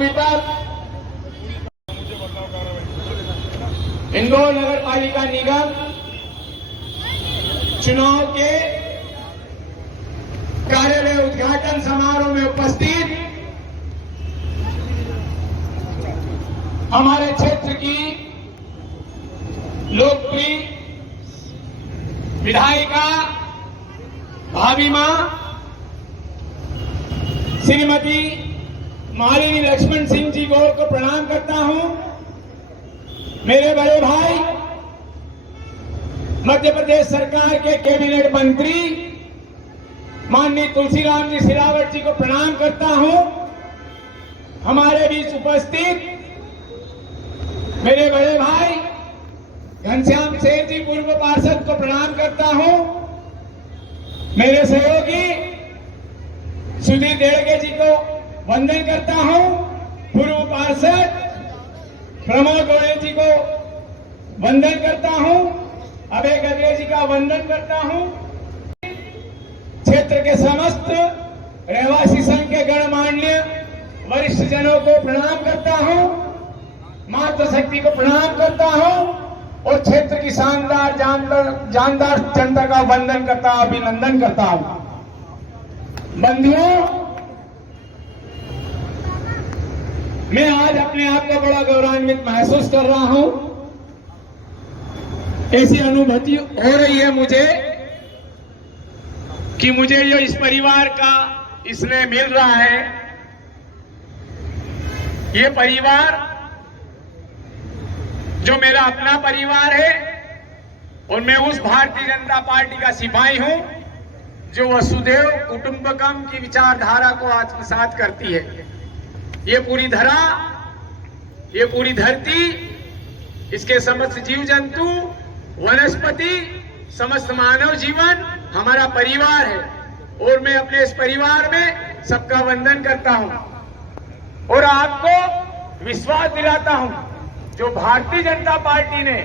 जन्मभूमि पर इंदौर नगर पालिका निगम चुनाव के कार्यालय उद्घाटन समारोह में उपस्थित हमारे क्षेत्र की लोकप्रिय विधायिका भाभी मां श्रीमती मालिनी लक्ष्मण सिंह जी गौर को प्रणाम करता हूं। मेरे बड़े भाई मध्य प्रदेश सरकार के कैबिनेट मंत्री माननीय तुलसीराम जी सिलावट जी को प्रणाम करता हूं। हमारे बीच उपस्थित मेरे बड़े भाई घनश्याम सेठ जी पूर्व पार्षद को प्रणाम करता हूं। मेरे सहयोगी सुधीर देड़गे जी को वंदन करता हूं। पूर्व पार्षद प्रमोद गोयल जी को वंदन करता हूं। अभय गद्रे जी का वंदन करता हूं। क्षेत्र के समस्त रहवासी संघ के गणमान्य वरिष्ठ जनों को प्रणाम करता हूं। मातृशक्ति को प्रणाम करता हूं और क्षेत्र की शानदार जानदार जनता का वंदन करता हूं, अभिनंदन करता हूं। बंधुओं, मैं आज अपने आप को बड़ा गौरवान्वित महसूस कर रहा हूं। ऐसी अनुभूति हो रही है मुझे कि मुझे जो इस परिवार का स्नेह मिल रहा है, ये परिवार जो मेरा अपना परिवार है और मैं उस भारतीय जनता पार्टी का सिपाही हूं जो वसुधैव कुटुंबकम की विचारधारा को आत्मसात करती है। ये पूरी धरा, ये पूरी धरती, इसके समस्त जीव जंतु, वनस्पति, समस्त मानव जीवन हमारा परिवार है और मैं अपने इस परिवार में सबका वंदन करता हूं और आपको विश्वास दिलाता हूं, जो भारतीय जनता पार्टी ने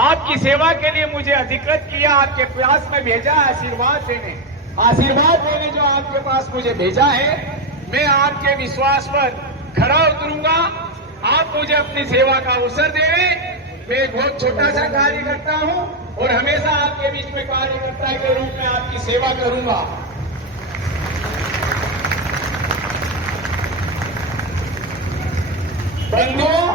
आपकी सेवा के लिए मुझे अधिकृत किया, आपके पास में भेजा आशीर्वाद देने जो आपके पास मुझे भेजा है, मैं आपके विश्वास पर खरा उतरूंगा। आप मुझे अपनी सेवा का अवसर दें। मैं एक बहुत छोटा सा कार्य करता हूं और हमेशा आपके बीच में कार्यकर्ता के रूप में आपकी सेवा करूंगा। बंधुओं,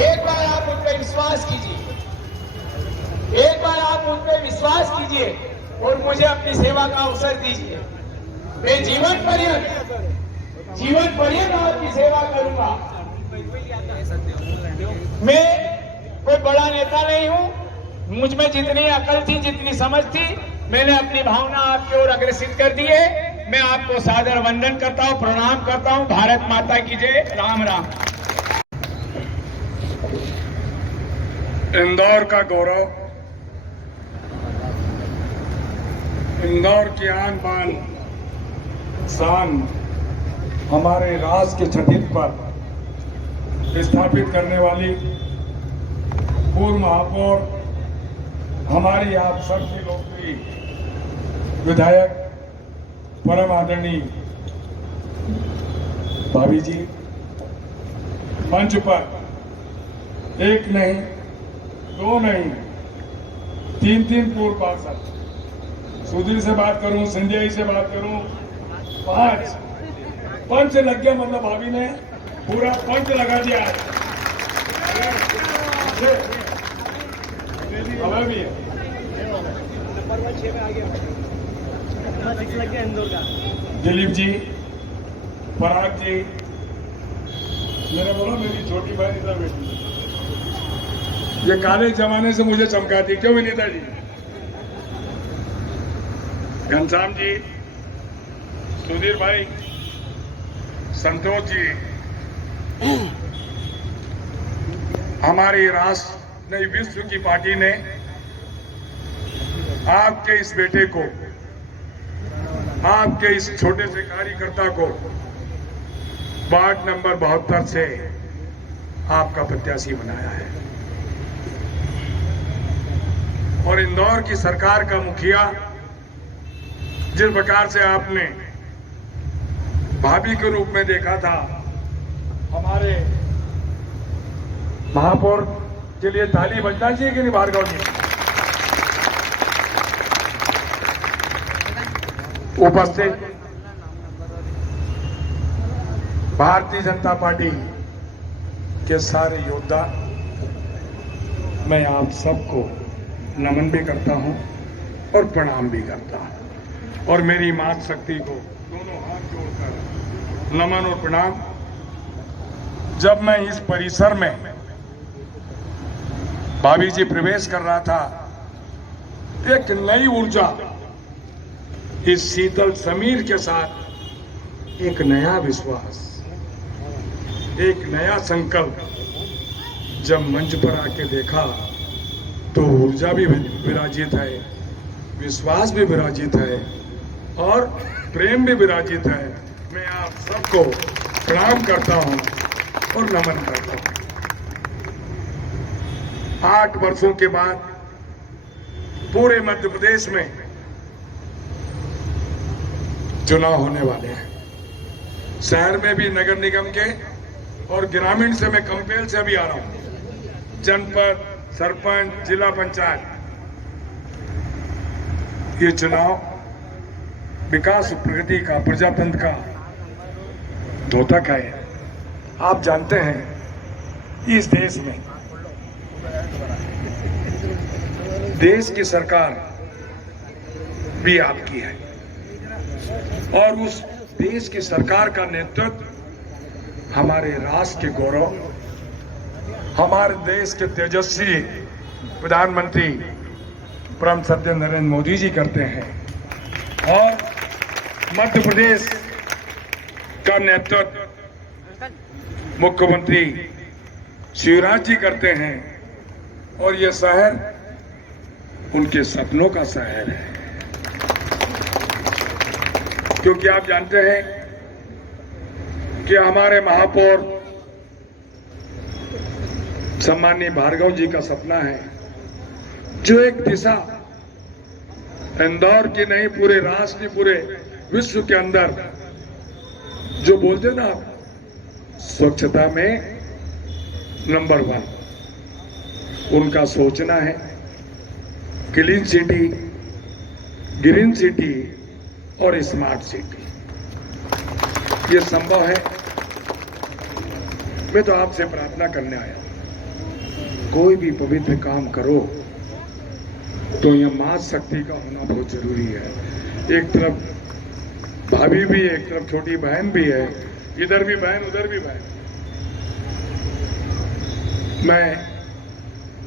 एक बार आप उन पर विश्वास कीजिए, एक बार आप उन पर विश्वास कीजिए और मुझे अपनी सेवा का अवसर दीजिए। मैं जीवन पर्यंत आपकी सेवा करूंगा। मैं कोई बड़ा नेता नहीं हूं। मुझ में जितनी अकल थी, जितनी समझ थी, मैंने अपनी भावना आपकी ओर अग्रसित कर दी है। मैं आपको सादर वंदन करता हूं, प्रणाम करता हूं। भारत माता की जय। राम राम। इंदौर का गौरव, इंदौर की आन बान शान हमारे राष्ट्र के छठित पर स्थापित करने वाली पूर्व महापौर, हमारी आप सबकी लोकप्रिय विधायक परम आदरणीय भाभी जी, मंच पर एक नहीं, दो नहीं, तीन पूर्व पार्षद, सुधीर से बात करूं, सिंधिया से बात करूं, 5 पंच लग गया। मतलब भाभी ने पूरा पंच लगा दिया है। हमें भी है। दिलीप जी, पराग जी, मैंने बोला मेरी छोटी बहन इधर बैठी, ये काले जमाने से मुझे चमकाती, क्यों विनीता जी? घनश्याम जी, सुधीर भाई, संतोष जी, हमारी राष्ट्र नई विश्व की पार्टी ने आपके इस बेटे को, आपके इस छोटे से कार्यकर्ता को वार्ड नंबर 72 से आपका प्रत्याशी बनाया है और इंदौर की सरकार का मुखिया जिस प्रकार से आपने भाभी के रूप में देखा था। हमारे महापौर के लिए ताली बजना चाहिए कि नहीं भार्गव जी? उपस्थित भारतीय जनता पार्टी के सारे योद्धा, मैं आप सबको नमन भी करता हूं और प्रणाम भी करता हूं, और मेरी मात शक्ति को दोनों हाथ जोड़कर नमन और प्रणाम। जब मैं इस परिसर में भाभी जी प्रवेश कर रहा था, एक नई ऊर्जा, इस शीतल समीर के साथ एक नया विश्वास, एक नया संकल्प जब मंच पर आके देखा तो ऊर्जा भी विराजित है, विश्वास भी विराजित है और प्रेम भी विराजित है। मैं आप सबको प्रणाम करता हूं और नमन करता हूं। 8 वर्षों के बाद पूरे मध्य प्रदेश में चुनाव होने वाले हैं। शहर में भी नगर निगम के और ग्रामीण से मैं कंपेल से भी आ रहा हूं। जनपद, सरपंच, जिला पंचायत, ये चुनाव विकास प्रगति का, प्रजातंत्र का द्योतक है। आप जानते हैं इस देश में देश की सरकार भी आपकी है, और उस देश की सरकार का नेतृत्व हमारे राष्ट्र के गौरव, हमारे देश के तेजस्वी प्रधानमंत्री परम सत्य नरेंद्र मोदी जी करते हैं, और मध्य प्रदेश का नेतृत्व मुख्यमंत्री शिवराज जी करते हैं, और ये शहर उनके सपनों का शहर है। क्योंकि आप जानते हैं कि हमारे महापौर सम्माननीय भार्गव जी का सपना है, जो एक दिशा इंदौर की नहीं, पूरे राष्ट्र, पूरे विश्व के अंदर जो बोलते ना स्वच्छता में नंबर 1, उनका सोचना है क्लीन सिटी, ग्रीन सिटी और स्मार्ट सिटी। ये संभव है। मैं तो आपसे प्रार्थना करने आया, कोई भी पवित्र काम करो तो यह मां शक्ति का होना बहुत जरूरी है। एक तरफ भाभी भी, एक तरफ छोटी बहन भी है, इधर भी बहन, उधर भी बहन। मैं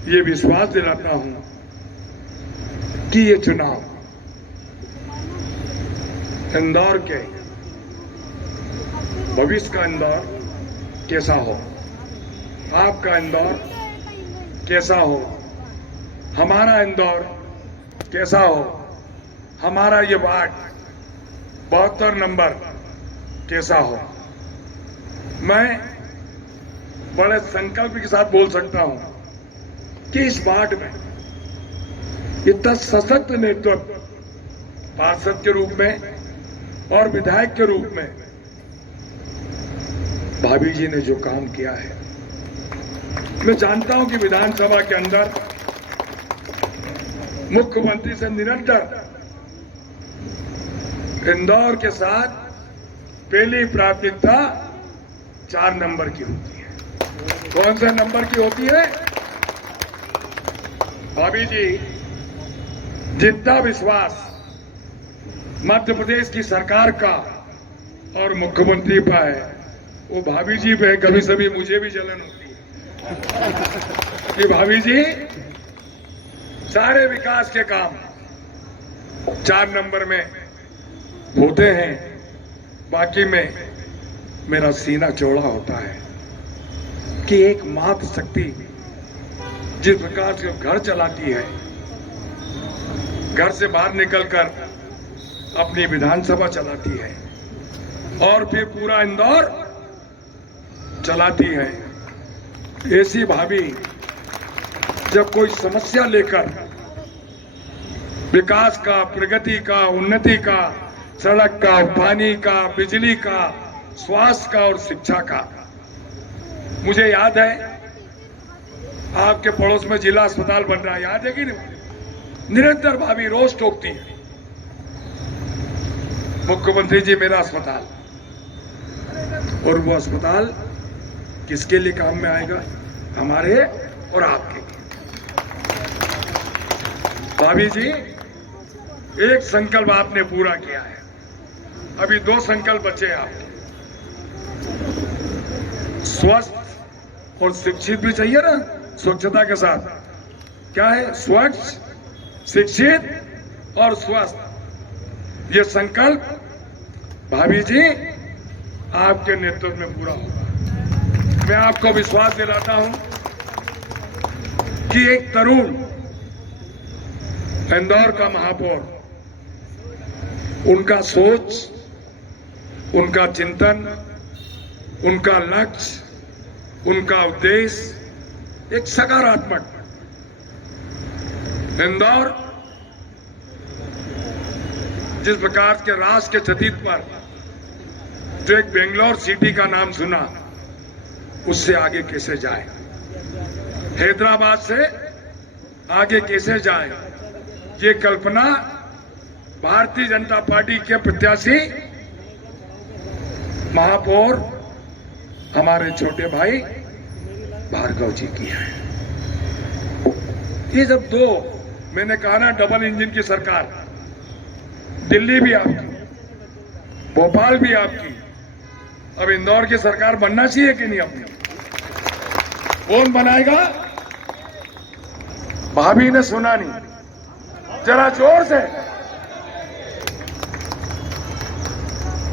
ये विश्वास दिलाता हूं कि ये चुनाव इंदौर के भविष्य का इंदौर कैसा हो, आपका इंदौर कैसा हो, हमारा इंदौर कैसा हो, हमारा ये वार्ड 72 नंबर कैसा हो। मैं बड़े संकल्प के साथ बोल सकता हूं कि इस वार्ड में इतना सशक्त नेतृत्व पार्षद के रूप में और विधायक के रूप में भाभी जी ने जो काम किया है, मैं जानता हूं कि विधानसभा के अंदर मुख्यमंत्री से निरंतर इंदौर के साथ पहली प्राथमिकता 4 नंबर की होती है। कौन से नंबर की होती है? भाभी जी, जितना विश्वास मध्य प्रदेश की सरकार का और मुख्यमंत्री पर है, वो भाभी जी पे कभी सभी मुझे भी जलन होती है कि भाभी जी सारे विकास के काम 4 नंबर में होते हैं, बाकी में मेरा सीना चौड़ा होता है कि एक मात्र शक्ति जिस प्रकार से घर चलाती है, घर से बाहर निकलकर अपनी विधानसभा चलाती है और फिर पूरा इंदौर चलाती है, ऐसी भाभी जब कोई समस्या लेकर विकास का, प्रगति का, उन्नति का, सड़क का, पानी का, बिजली का, स्वास्थ्य का और शिक्षा का। मुझे याद है आपके पड़ोस में जिला अस्पताल बन रहा है, याद है कि नहीं? निरंतर भाभी रोज टोकती है, मुख्यमंत्री जी मेरा अस्पताल। और वो अस्पताल किसके लिए काम में आएगा? हमारे और आपके। भाभी जी, एक संकल्प आपने पूरा किया है, अभी 2 संकल्प बचे हैं आपके। स्वस्थ और शिक्षित भी चाहिए ना, स्वच्छता के साथ। क्या है? स्वच्छ, शिक्षित और स्वस्थ। ये संकल्प भाभी जी आपके नेतृत्व में पूरा होगा। मैं आपको विश्वास दिलाता हूं कि एक तरुण इंदौर का महापौर, उनका सोच, उनका चिंतन, उनका लक्ष्य, उनका उद्देश्य एक सकारात्मक। इंदौर जिस प्रकार के राष्ट्र के छतीत पर जो एक बेंगलोर सिटी का नाम सुना, उससे आगे कैसे जाए, हैदराबाद से आगे कैसे जाए, ये कल्पना भारतीय जनता पार्टी के प्रत्याशी महापौर हमारे छोटे भाई भार्गव जी की है। ये जब 2, मैंने कहा ना, डबल इंजन की सरकार, दिल्ली भी आपकी, भोपाल भी आपकी, अब इंदौर की सरकार बनना चाहिए कि नहीं अपनी? कौन बनाएगा? भाभी ने सुना नहीं, जरा जोर से।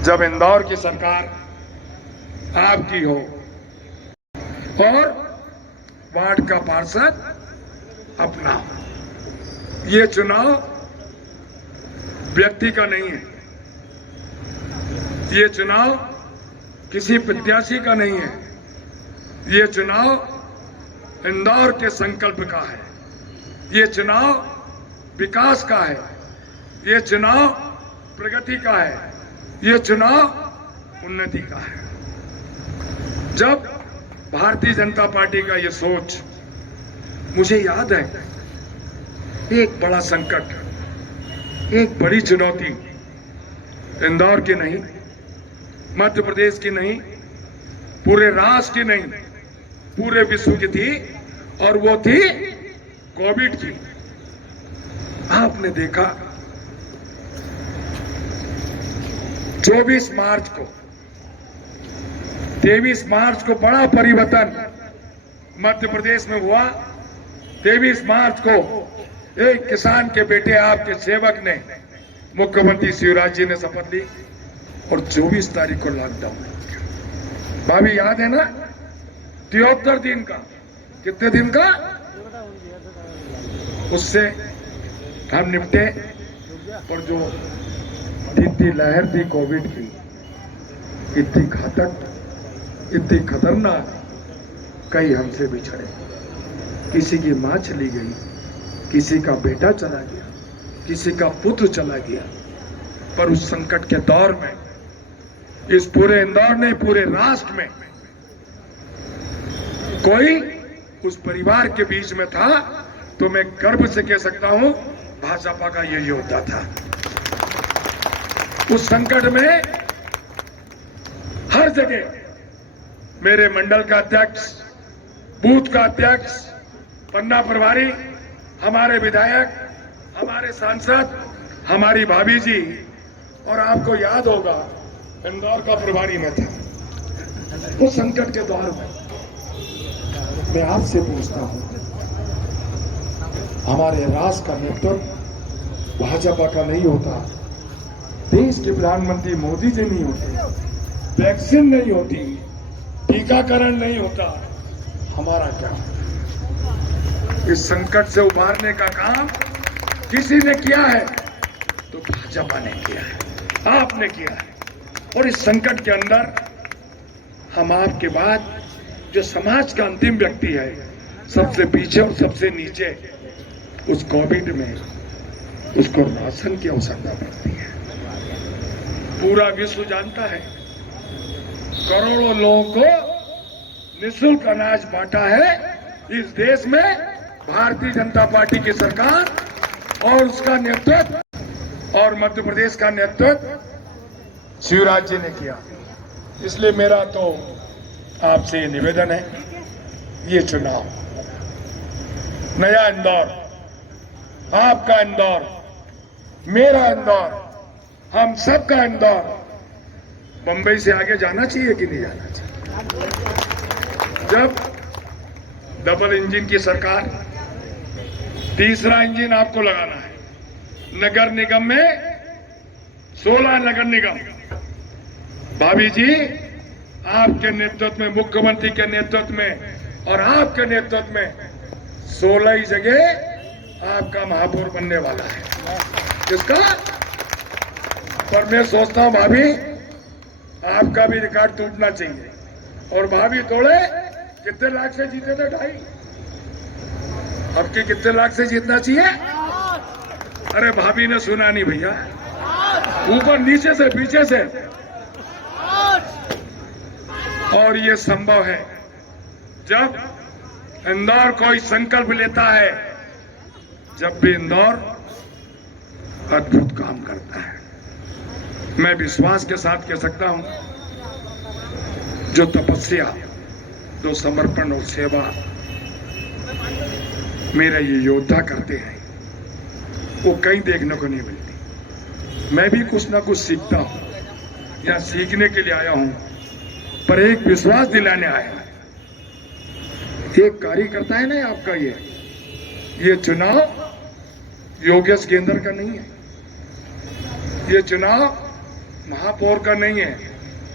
जब इंदौर की सरकार आपकी हो और वार्ड का पार्षद अपना, ये चुनाव व्यक्ति का नहीं है, ये चुनाव किसी प्रत्याशी का नहीं है, ये चुनाव इंदौर के संकल्प का है, ये चुनाव विकास का है, ये चुनाव प्रगति का है, ये चुनाव उन्नति का है। जब भारतीय जनता पार्टी का ये सोच, मुझे याद है एक बड़ा संकट, एक बड़ी चुनौती इंदौर की नहीं, मध्य प्रदेश की नहीं, पूरे राष्ट्र की नहीं, पूरे विश्व की थी, और वो थी कोविड की। आपने देखा 24 मार्च को, 23 मार्च को बड़ा परिवर्तन मध्य प्रदेश में हुआ। 23 मार्च को एक किसान के बेटे, आपके सेवक ने, मुख्यमंत्री शिवराज जी ने शपथ ली, और 24 तारीख को लॉकडाउन हो गया। भाभी याद है ना? 73 दिन का, कितने दिन का? उससे हम निपटे। और जो तीसरी लहर थी कोविड की, इतनी घातक, इतनी खतरनाक, कई हमसे बिछड़े, किसी की मां चली गई, किसी का बेटा चला गया, किसी का पुत्र चला गया। पर उस संकट के दौर में इस पूरे इंदौर ने, पूरे राष्ट्र में कोई उस परिवार के बीच में था, तो मैं गर्व से कह सकता हूं भाजपा का ये योद्धा था। उस संकट में हर जगह मेरे मंडल का अध्यक्ष, बूथ का अध्यक्ष, पन्ना प्रभारी, हमारे विधायक, हमारे सांसद, हमारी भाभी जी, और आपको याद होगा इंदौर का प्रभारी मैं था। उस संकट के दौर में मैं आपसे पूछता हूं, हमारे राष्ट्र का नेतृत्व भाजपा का नहीं होता, देश के प्रधानमंत्री मोदी जी नहीं होते, वैक्सीन नहीं होती, टीकाकरण नहीं होता, हमारा क्या? इस संकट से उबारने का काम किसी ने किया है तो भाजपा ने किया है, आपने किया है। और इस संकट के अंदर हम आपके बाद जो समाज का अंतिम व्यक्ति है, सबसे पीछे और सबसे नीचे, उस कोविड में उसको राशन की आवश्यकता पड़ती है। पूरा विश्व जानता है करोड़ों लोगों को निःशुल्क अनाज बांटा है। इस देश में भारतीय जनता पार्टी की सरकार और उसका नेतृत्व और मध्य प्रदेश का नेतृत्व शिवराज जी ने किया। इसलिए मेरा तो आपसे निवेदन है, ये चुनाव नया इंदौर, आपका इंदौर, मेरा इंदौर, हम सबका इंदौर बंबई से आगे जाना चाहिए कि नहीं जाना चाहिए? जब डबल इंजन की सरकार, तीसरा इंजन आपको लगाना है। नगर निगम में 16 नगर निगम, भाभी जी आपके नेतृत्व में, मुख्यमंत्री के नेतृत्व में और आपके नेतृत्व में 16 ही जगह आपका महापौर बनने वाला है। किसका? पर मैं सोचता हूं भाभी आपका भी रिकॉर्ड टूटना चाहिए। और भाभी तोड़े कितने लाख से जीते थे? 2.5। अब के कितने लाख से जीतना चाहिए? अरे भाभी ने सुना नहीं भैया, ऊपर नीचे से पीछे से। और ये संभव है जब इंदौर कोई संकल्प लेता है, जब भी इंदौर अद्भुत काम करता है। मैं विश्वास के साथ कह सकता हूं, जो तपस्या, जो समर्पण और सेवा मेरे ये योद्धा करते हैं, वो कहीं देखने को नहीं मिलती। मैं भी कुछ ना कुछ सीखता हूं, या सीखने के लिए आया हूं, पर एक विश्वास दिलाने आया। एक कार्यकर्ता है ना आपका, ये चुनाव योगेश गेंदर का नहीं है, ये चुनाव महापौर का नहीं है।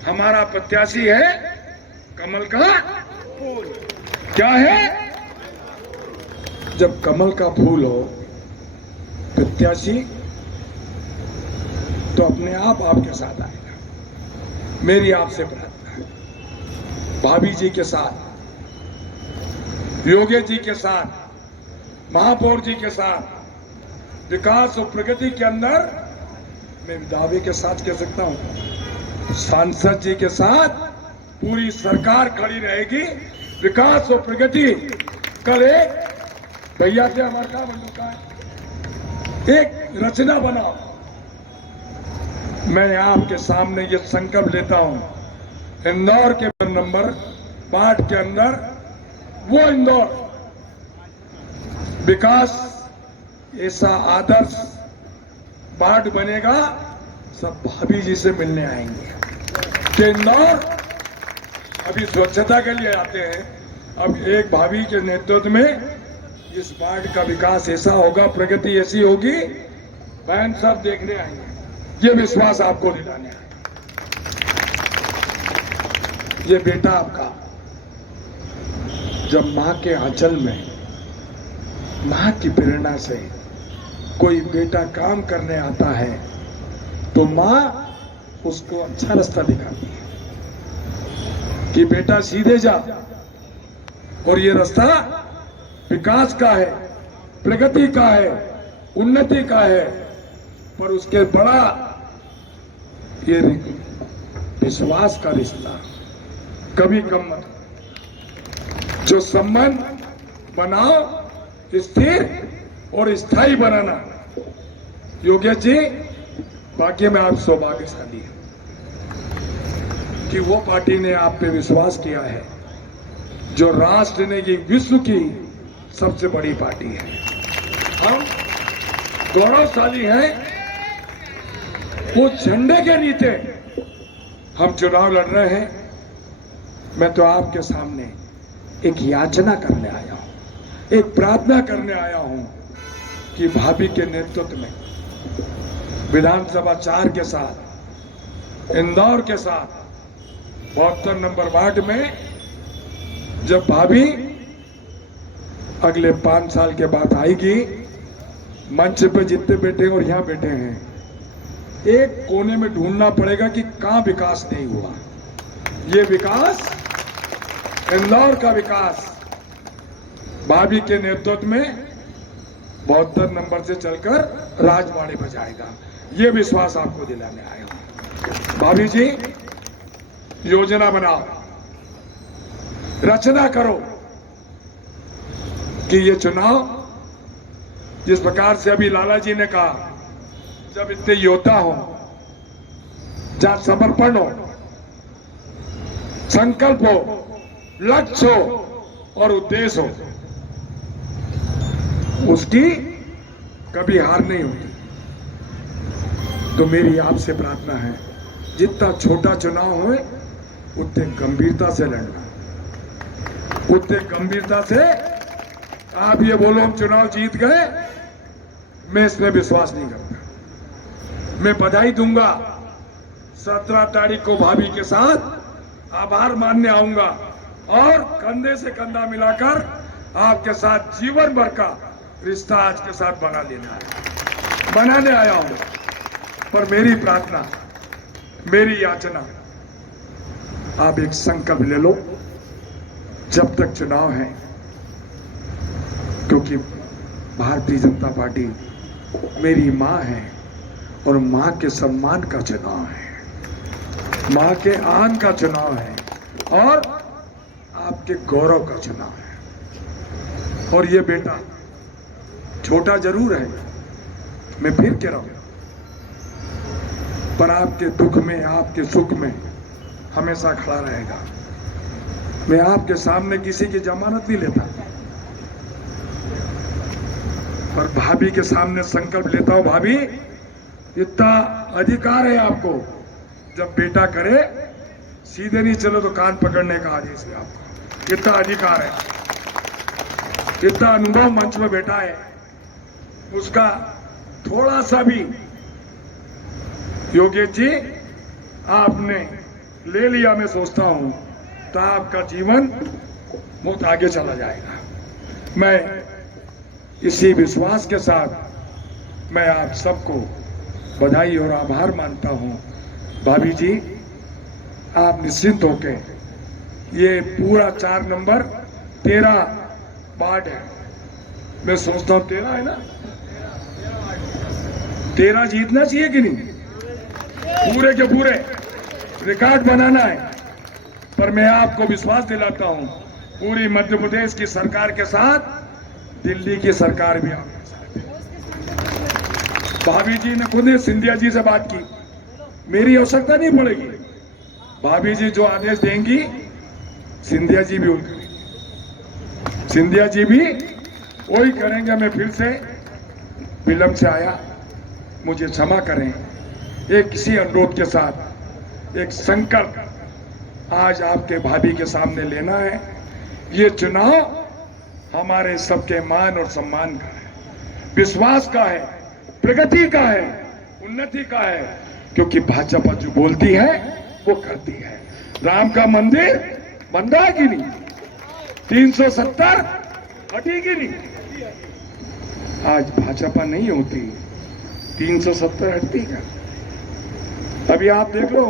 हमारा प्रत्याशी है कमल का फूल। क्या है? जब कमल का फूल हो प्रत्याशी, तो अपने आप आपके साथ आएगा। मेरी आपसे प्रार्थना है, भाभी जी के साथ, योगेश जी के साथ, महापौर जी के साथ, विकास और प्रगति के अंदर मैं दावे के साथ कह सकता हूं, सांसद जी के साथ पूरी सरकार खड़ी रहेगी। विकास और प्रगति। कल एक भैया से हमारा क्या बंधुता है, एक रचना बनाओ। मैं आपके सामने ये संकल्प लेता हूं, इंदौर के नंबर 5 के अंदर वो इंदौर विकास ऐसा आदर्श वार्ड बनेगा, सब भाभी जी से मिलने आएंगे। कि इंदौर अभी स्वच्छता के लिए आते हैं, अब एक भाभी के नेतृत्व में इस वार्ड का विकास ऐसा होगा, प्रगति ऐसी होगी, बहन सब देखने आएंगे। ये विश्वास आपको दिलाने आए। ये बेटा आपका जब मां के आंचल में, मां की प्रेरणा से कोई बेटा काम करने आता है, तो मां उसको अच्छा रास्ता दिखाती है कि बेटा सीधे जा, और ये रास्ता विकास का है, प्रगति का है, उन्नति का है। पर उसके बड़ा ये विश्वास का रिश्ता कभी कम मत। जो संबंध बनाओ स्थिर और स्थायी बनाना। योगेश जी, बाकी में आप सौभाग्यशाली हैं कि वो पार्टी ने आप पे विश्वास किया है, जो राष्ट्र ने ये विश्व की सबसे बड़ी पार्टी है। हम गौरवशाली हैं, उस झंडे के नीचे हम चुनाव लड़ रहे हैं। मैं तो आपके सामने एक याचना करने आया हूं, एक प्रार्थना करने आया हूं कि भाभी के नेतृत्व में विधानसभा 4 के साथ, इंदौर के साथ 72 नंबर वार्ड में, जब भाभी अगले 5 साल के बाद आएगी, मंच पे जितने बैठे और यहां बैठे हैं, एक कोने में ढूंढना पड़ेगा कि कहां विकास नहीं हुआ। ये विकास, इंदौर का विकास भाभी के नेतृत्व में 72 नंबर से चलकर राजवाड़ी बजाएगा। ये विश्वास आपको दिलाने आया हूं। भाभी जी, योजना बनाओ, रचना करो कि ये चुनाव जिस प्रकार से अभी लाला जी ने कहा, जब इतने योद्धा हो, जहां समर्पण हो, संकल्प हो, लक्ष्य हो और उद्देश्य हो, उसकी कभी हार नहीं होती। तो मेरी आपसे प्रार्थना है, जितना छोटा चुनाव हो उतने गंभीरता से लड़ना, उतने गंभीरता से। आप ये बोलो हम चुनाव जीत गए, मैं इसमें विश्वास नहीं करता। मैं बधाई दूंगा, 17 तारीख को भाभी के साथ आभार मानने आऊंगा और कंधे से कंधा मिलाकर आपके साथ जीवन भर का रिश्ता आज के साथ बनाने आया हूं। पर मेरी प्रार्थना, मेरी याचना, आप एक संकल्प ले लो जब तक चुनाव है, क्योंकि भारतीय जनता पार्टी मेरी मां है और मां के सम्मान का चुनाव है, मां के आन का चुनाव है और आपके गौरव का चुनाव है। और ये बेटा छोटा जरूर है, मैं फिर कह रहा हूं, पर आपके दुख में, आपके सुख में हमेशा खड़ा रहेगा। मैं आपके सामने किसी की जमानत नहीं लेता, पर भाभी के सामने संकल्प लेता हूं। भाभी, इतना अधिकार है आपको, जब बेटा करे सीधे नहीं चलो तो कान पकड़ने का आदेश है आपको, इतना अधिकार है, इतना अनुभव मंच में बैठा है, उसका थोड़ा सा भी योगेश जी आपने ले लिया, मैं सोचता हूं तो आपका जीवन बहुत आगे चला जाएगा। मैं इसी विश्वास के साथ मैं आप सबको बधाई और आभार मानता हूं। भाभी जी, आप निश्चिंत होके, ये पूरा 4 नंबर 13 वार्ड है, मैं सोचता हूं 13 है ना, 13 जीतना चाहिए कि नहीं, पूरे के पूरे रिकॉर्ड बनाना है। पर मैं आपको विश्वास दिलाता हूं, पूरी मध्य प्रदेश की सरकार के साथ दिल्ली की सरकार भी आपके साथ है। भाभी जी ने खुद सिंधिया जी से बात की, मेरी आवश्यकता नहीं पड़ेगी, भाभी जी जो आदेश देंगी सिंधिया जी भी वही करेंगे, सिंधिया जी भी वही करेंगे। मैं फिर से विलंब से आया, मुझे क्षमा करें। एक किसी अनुरोध के साथ एक संकल्प आज आपके भाभी के सामने लेना है। ये चुनाव हमारे सबके मान और सम्मान का है, विश्वास का है, प्रगति का है, उन्नति का है, क्योंकि भाजपा जो बोलती है वो करती है। राम का मंदिर बन रहा है कि नहीं, 370 हटी कि नहीं, आज भाजपा नहीं होती 370 हटती का। अभी आप देख लो,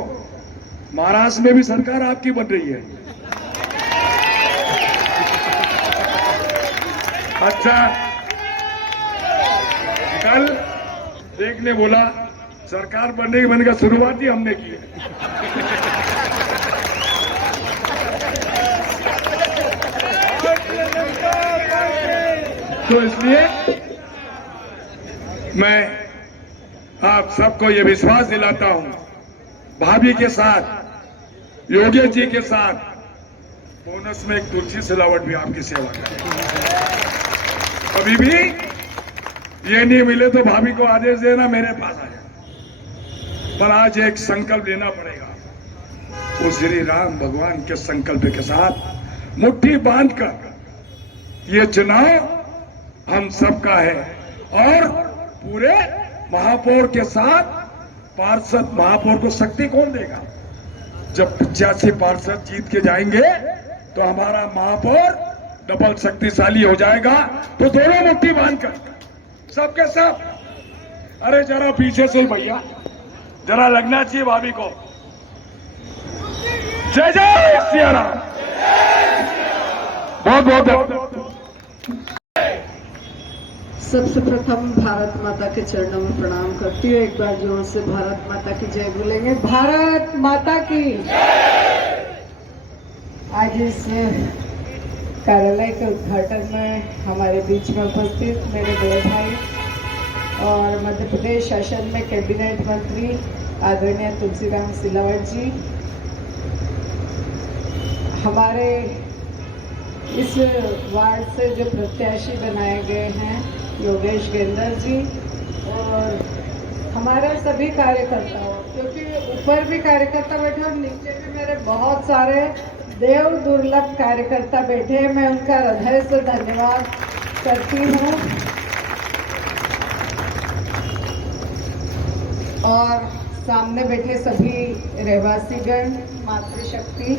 महाराष्ट्र में भी सरकार आपकी बन रही है। अच्छा, कल देखने बोला सरकार बनने की, बनने का शुरुआत ही हमने की है। तो इसलिए मैं आप सबको ये विश्वास दिलाता हूं, भाभी के साथ, योगेश जी के साथ बोनस में एक तुलसी सिलावट भी आपकी सेवा करें। कभी भी ये नहीं मिले तो भाभी को आदेश देना मेरे पास आ जाए, पर आज एक संकल्प लेना पड़ेगा। वो श्री राम भगवान के संकल्प के साथ मुट्ठी बांधकर ये चुनाव हम सबका है और पूरे महापौर के साथ पार्षद, महापौर को शक्ति कौन देगा? जब 85 पार्षद जीत के जाएंगे तो हमारा महापौर डबल शक्तिशाली हो जाएगा। तो दोनों मुट्ठी बांधकर सबके सब, अरे जरा पीछे से भैया जरा लगना चाहिए भाभी को। जय जय सिया राम। बहुत बहुत सबसे प्रथम भारत माता के चरणों में प्रणाम करती हूँ। एक बार जोर से भारत माता की जय बोलेंगे। भारत माता की जय। आज इस कार्यालय के उद्घाटन में हमारे बीच में उपस्थित मेरे बड़े भाई और मध्य प्रदेश शासन में कैबिनेट मंत्री आदरणीय तुलसीराम सिलावट जी, हमारे इस वार्ड से जो प्रत्याशी बनाए गए हैं योगेश गेंदर जी, और हमारे सभी कार्यकर्ताओं, क्योंकि ऊपर भी कार्यकर्ता बैठे और नीचे भी मेरे बहुत सारे देव दुर्लभ कार्यकर्ता बैठे हैं, मैं उनका हृदय से धन्यवाद करती हूँ। और सामने बैठे सभी रहवासीगण, मातृशक्ति,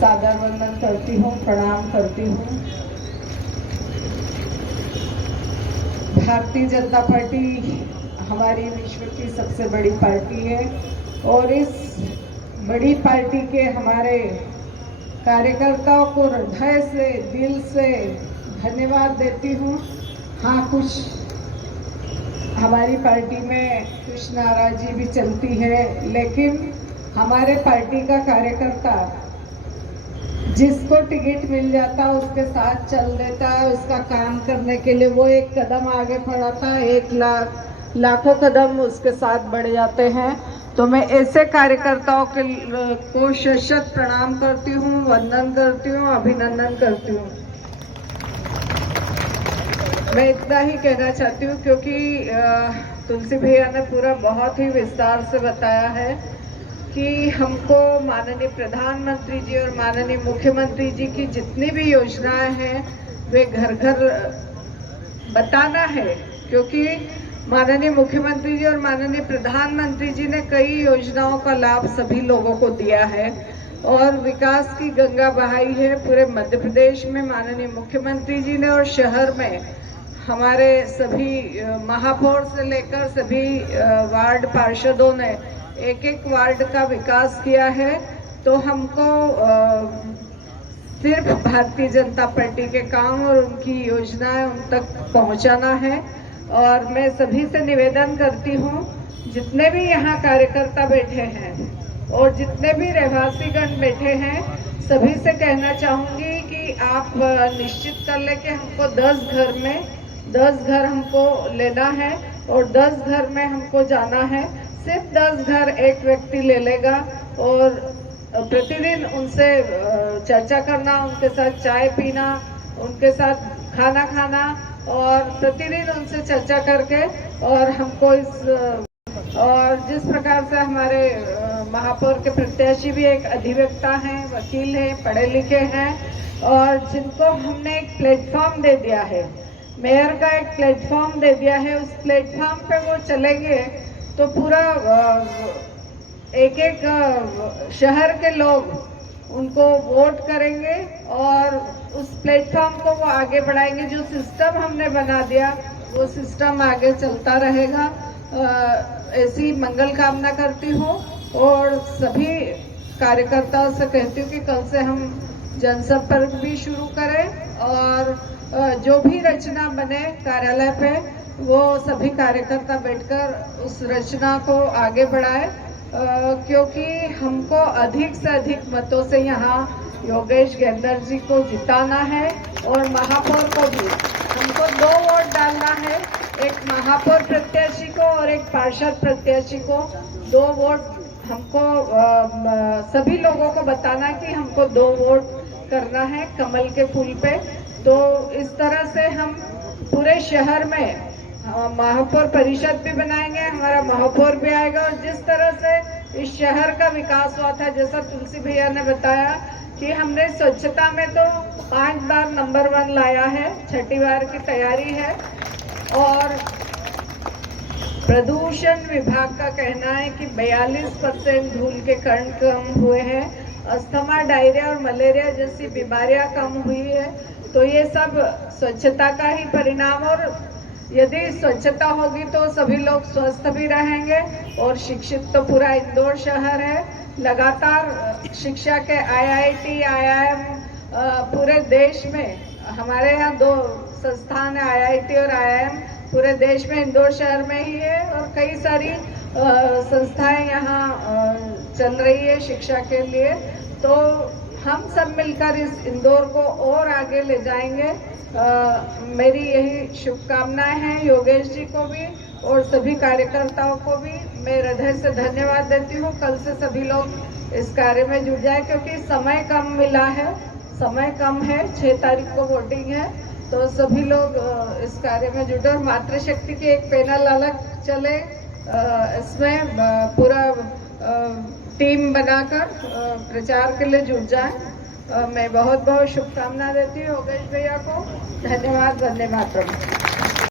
सादर वंदन करती हूँ, प्रणाम करती हूँ। भारतीय जनता पार्टी हमारी विश्व की सबसे बड़ी पार्टी है और इस बड़ी पार्टी के हमारे कार्यकर्ताओं को हृदय से, दिल से धन्यवाद देती हूँ। हाँ, कुछ हमारी पार्टी में कुछ नाराजगी भी चलती है, लेकिन हमारे पार्टी का कार्यकर्ता जिसको टिकट मिल जाता है उसके साथ चल देता है, उसका काम करने के लिए वो एक कदम आगे बढ़ाता है, लाखों कदम उसके साथ बढ़ जाते हैं। तो मैं ऐसे कार्यकर्ताओं को शत प्रणाम करती हूँ, वंदन करती हूँ, अभिनंदन करती हूँ। मैं इतना ही कहना चाहती हूँ क्योंकि तुलसी भैया ने पूरा बहुत ही विस्तार से बताया है कि हमको माननीय प्रधानमंत्री जी और माननीय मुख्यमंत्री जी की जितनी भी योजनाएं हैं वे घर घर बताना है, क्योंकि माननीय मुख्यमंत्री जी और माननीय प्रधानमंत्री जी ने कई योजनाओं का लाभ सभी लोगों को दिया है और विकास की गंगा बहाई है पूरे मध्य प्रदेश में माननीय मुख्यमंत्री जी ने, और शहर में हमारे सभी महापौर से लेकर सभी वार्ड पार्षदों ने एक एक वार्ड का विकास किया है। तो हमको सिर्फ भारतीय जनता पार्टी के काम और उनकी योजनाएं उन तक पहुंचाना है। और मैं सभी से निवेदन करती हूं, जितने भी यहाँ कार्यकर्ता बैठे हैं और जितने भी रहवासीगण बैठे हैं, सभी से कहना चाहूंगी कि आप निश्चित कर ले कि हमको 10 घर हमको लेना है और 10 घर में हमको जाना है। सिर्फ 10 घर एक व्यक्ति ले लेगा और प्रतिदिन उनसे चर्चा करना, उनके साथ चाय पीना, उनके साथ खाना खाना और प्रतिदिन उनसे चर्चा करके और हमको और जिस प्रकार से हमारे महापौर के प्रत्याशी भी एक अधिवक्ता हैं, वकील हैं, पढ़े लिखे हैं और जिनको हमने एक प्लेटफॉर्म दे दिया है, मेयर का एक प्लेटफॉर्म दे दिया है, उस प्लेटफॉर्म पे वो चलेंगे तो पूरा एक एक शहर के लोग उनको वोट करेंगे और उस प्लेटफॉर्म को वो आगे बढ़ाएंगे। जो सिस्टम हमने बना दिया वो सिस्टम आगे चलता रहेगा। ऐसी मंगल कामना करती हूँ और सभी कार्यकर्ताओं से कहती हूँ कि कल से हम जनसंपर्क भी शुरू करें और जो भी रचना बने कार्यालय पे वो सभी कार्यकर्ता बैठकर उस रचना को आगे बढ़ाए, क्योंकि हमको अधिक से अधिक मतों से यहाँ योगेश गेंदर जी को जिताना है और महापौर को भी हमको 2 वोट डालना है, एक महापौर प्रत्याशी को और एक पार्षद प्रत्याशी को 2 वोट हमको सभी लोगों को बताना कि हमको 2 वोट करना है कमल के फूल पे। तो इस तरह से हम पूरे शहर में महापौर परिषद भी बनाएंगे, हमारा महापौर भी आएगा और जिस तरह से इस शहर का विकास हुआ था, जैसा तुलसी भैया ने बताया कि हमने स्वच्छता में तो 5 बार नंबर 1 लाया है, 6ठी बार की तैयारी है। और प्रदूषण विभाग का कहना है कि 42% धूल के कण कम हुए हैं, अस्थमा, डायरिया और मलेरिया जैसी बीमारियां कम हुई है। तो ये सब स्वच्छता का ही परिणाम, और यदि स्वच्छता होगी तो सभी लोग स्वस्थ भी रहेंगे और शिक्षित तो पूरा इंदौर शहर है। लगातार शिक्षा के IIT, IIM पूरे देश में हमारे यहाँ 2 संस्थान है, IIT और IIM पूरे देश में इंदौर शहर में ही है और कई सारी संस्थाएं यहाँ चल रही है शिक्षा के लिए। तो हम सब मिलकर इस इंदौर को और आगे ले जाएंगे। मेरी यही शुभकामनाएं हैं। योगेश जी को भी और सभी कार्यकर्ताओं को भी मैं हृदय से धन्यवाद देती हूँ। कल से सभी लोग इस कार्य में जुट जाए, क्योंकि समय कम मिला है, समय कम है, 6 तारीख को वोटिंग है, तो सभी लोग इस कार्य में जुटे और मातृशक्ति की एक पैनल अलग चले, इसमें पूरा टीम बनाकर प्रचार के लिए जुट जाए। मैं बहुत बहुत शुभकामना देती हूँ योगेश भैया को। धन्यवाद। वंदे मातरम।